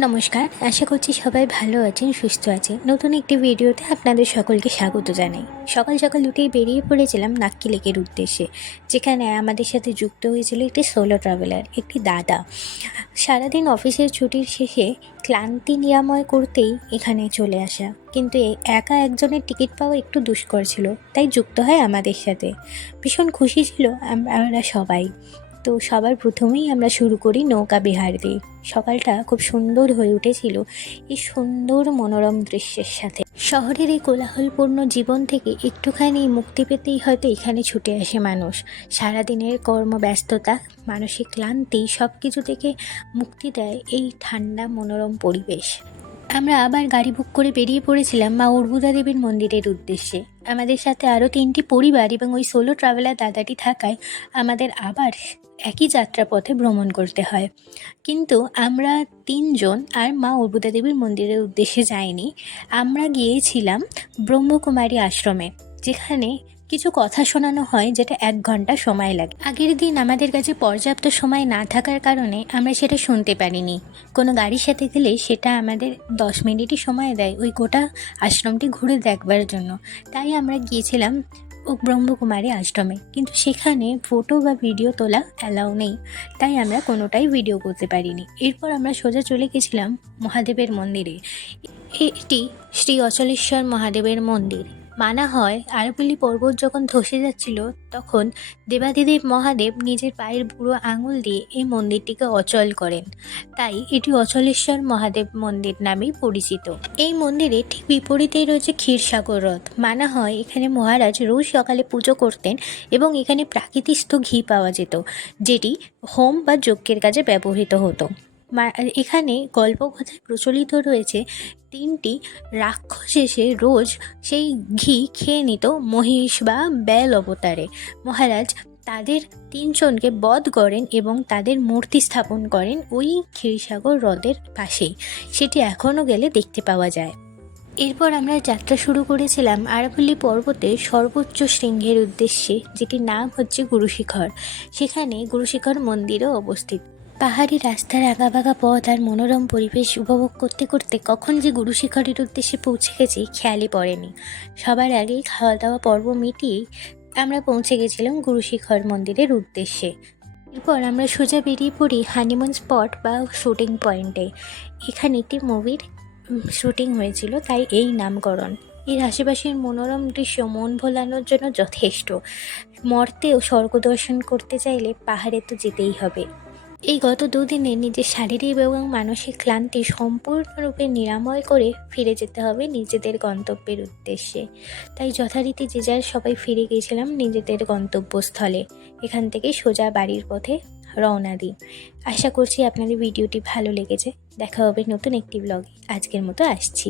নমস্কার, আশা করছি সবাই ভালো আছেন, সুস্থ আছেন। নতুন একটি ভিডিওতে আপনাদের সকলকে স্বাগত জানাই। সকাল সকাল উঠেই বেরিয়ে পড়েছিলাম নাক্কি লেকের উদ্দেশ্যে, যেখানে আমাদের সাথে যুক্ত হয়েছিল একটি সোলো ট্রাভেলার একটি দাদা। সারাদিন অফিসের ছুটির শেষে ক্লান্তি নিরাময় করতেই এখানে চলে আসা। কিন্তু একা একজনের টিকিট পাওয়া একটু দুষ্কর ছিল, তাই যুক্ত হয় আমাদের সাথে। ভীষণ খুশি ছিল আমরা সবাই। তো সবার প্রথমেই আমরা শুরু করি নৌকা বিহার দিয়ে। সকালটা খুব সুন্দর হয়ে উঠেছিল এই সুন্দর মনোরম দৃশ্যের সাথে। শহরের এই কোলাহলপূর্ণ জীবন থেকে একটুখানি মুক্তি পেতেই হয়তো এখানে ছুটে আসে মানুষ। সারাদিনের কর্মব্যস্ততা, মানসিক ক্লান্তি সব কিছু থেকে মুক্তি দেয় এই ঠান্ডা মনোরম পরিবেশ। আমরা আবার গাড়ি বুক করে বেরিয়ে পড়েছিলাম মা অর্বুদা দেবীর মন্দিরের উদ্দেশ্যে। আমাদের সাথে আরও তিনটি পরিবার এবং ওই সোলো ট্রাভেলার দাদাটি থাকায় আমাদের আবার একই যাত্রাপথে ভ্রমণ করতে হয়। কিন্তু আমরা তিনজন আর মা অর্বুদা দেবীর মন্দিরের উদ্দেশ্যে যাইনি। আমরা গিয়েছিলাম ব্রহ্মকুমারী আশ্রমে, যেখানে কিছু কথা শোনানো হয় যেটা এক ঘণ্টা সময় লাগে। আগের দিন আমাদের কাছে পর্যাপ্ত সময় না থাকার কারণে আমরা সেটা শুনতে পারিনি। কোনো গাড়ির সাথে গেলে সেটা আমাদের দশ মিনিটই সময় দেয় ওই গোটা আশ্রমটি ঘুরে দেখবার জন্য। তাই আমরা গিয়েছিলাম ও ব্রহ্মকুমারী আশ্রমে। কিন্তু সেখানে ফটো বা ভিডিও তোলা অ্যালাউ নেই। তাই আমরা কোনোটাই ভিডিও করতে পারিনি। এরপর আমরা সোজা চলে গেছিলাম মহাদেবের মন্দিরে। এটি শ্রী অচলেশ্বর মহাদেবের মন্দির। মানা হয়। আরবলি পর্বত যখন ধসে যাচ্ছিল, তখন দেবাদিদেব মহাদেব নিজের পায়ের বুড়ো আঙুল দিয়ে এই মন্দিরটিকে অচল করেন। তাই এটি অচলেশ্বর মহাদেব মন্দির নামেই পরিচিত। এই মন্দিরে ঠিক বিপরীতেই রয়েছে ক্ষীরসাগর হ্রদ। মানা হয় এখানে মহারাজ রোজ সকালে পুজো করতেন এবং এখানে প্রাকৃতিস্থ ঘি পাওয়া যেত, যেটি হোম বা যজ্ঞের কাজে ব্যবহৃত হতো। মা- গল্প গল্পকথায় প্রচলিত রয়েছে তিনটি রাক্ষস এসে রোজ সেই ঘি খেয়ে নিত মহিষ বা বেল অবতারে। মহারাজ তাদের তিনজনকে বধ করেন এবং তাদের মূর্তি স্থাপন করেন ওই ক্ষীরসাগর হ্রদের পাশেই। সেটি এখনও গেলে দেখতে পাওয়া যায়। এরপর আমরা যাত্রা শুরু করেছিলাম আরাবল্লী পর্বতের সর্বোচ্চ শৃঙ্গের উদ্দেশ্যে, যেটির নাম হচ্ছে গুরুশিখর। সেখানে গুরুশিখর মন্দিরও অবস্থিত। পাহাড়ি রাস্তার আঁকাবাঁকা পথ আর মনোরম পরিবেশ উপভোগ করতে করতে কখন যে গুরুশিখরের উদ্দেশ্যে পৌঁছে গেছি, খেয়ালই পড়েনি। সবার আগেই খাওয়া দাওয়া পর্ব মিটিয়েই আমরা পৌঁছে গেছিলাম গুরুশিখর মন্দিরের উদ্দেশ্যে। এরপর আমরা সোজা বেরিয়ে পড়ি হানিমুন স্পট বা শুটিং পয়েন্টে এখানে একটি মুভির শুটিং হয়েছিল, তাই এই নামকরণ। এর আশেপাশের মনোরম দৃশ্য, মন ভোলানোর জন্য যথেষ্ট। মর্তেও স্বর্গ দর্শন করতে চাইলে পাহাড়ে তো যেতেই হবে। এই গত দুদিনে নিজের শারীরিক এবং মানসিক ক্লান্তি সম্পূর্ণরূপে নিরাময় করে ফিরে যেতে হবে নিজেদের গন্তব্যের উদ্দেশ্যে। তাই যথারীতি যে যার সবাই ফিরে গিয়েছিলাম নিজেদের গন্তব্যস্থলে। এখান থেকে সোজা বাড়ির পথে রওনা দিই। আশা করছি আপনাদের ভিডিওটি ভালো লেগেছে। দেখা হবে নতুন একটি ব্লগে আজকের মতো আসছি।